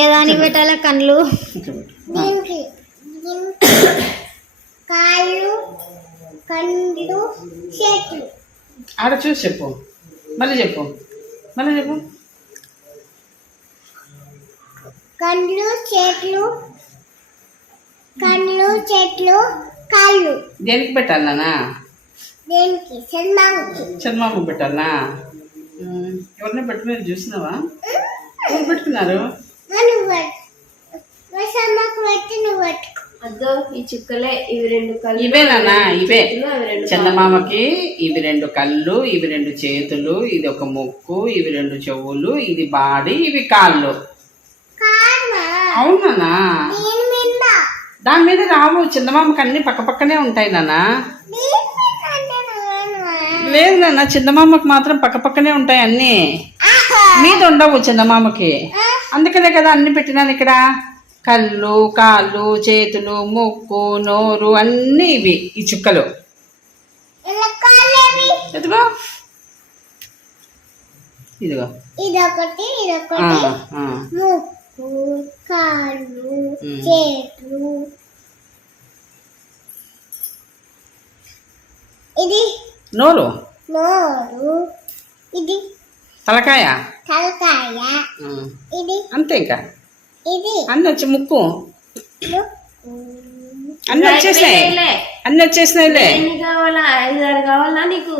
ఏదానికి పెట్టాలా? కళ్ళు, కాళ్ళు, కండ్లు, చేతులు. ఆడ చూసి చెప్పు, మళ్ళీ చెప్పు. కండ్లు, చేతులు, కాళ్ళు. దేనికి పెట్టాలి నాన్న? దేనికి? చందమామకు పెట్టాలనా? ఎవరిని పెట్టుకుని చూసినావా? ఎవరు పెట్టుకున్నారు? ఈ చుక్కలే ఇవి 2 కళ్ళు. ఇవే నాన్న, ఇవే చందమామకి. ఇవి 2 కళ్ళు, ఇవి 2 చేతులు, ఇది ఒక ముక్కు, ఇవి 2 చెవులు, ఇది బాడీ, ఇవి కాళ్ళు. అవునా? దాని మీద రావు. చందమామకి అన్ని పక్కపక్కనే ఉంటాయి నాన్న. లేదు నాన్న, చందమామకి మాత్రం పక్కపక్కనే ఉంటాయి అన్ని. మీద ఉండవు చందమామకి. అందుకనే కదా అన్ని పెట్టినాను ఇక్కడ. కళ్ళు, కాళ్ళు, చేతులు, ముక్కు, నోరు అన్నీ ఇవి ఈ చుక్కలు. ఎదుగో, ఇదిగో ఇదొకటి, ముక్కు, కాళ్ళు, చేతులు. ఇది నోరు, ఇది తలకాయ, ఇది అంతే. ఇంకా ఇది అన్నీ వచ్చి ముక్కు అన్నీ వచ్చేసినాయిలే. కావాలా? 5, 6 కావాలా నీకు?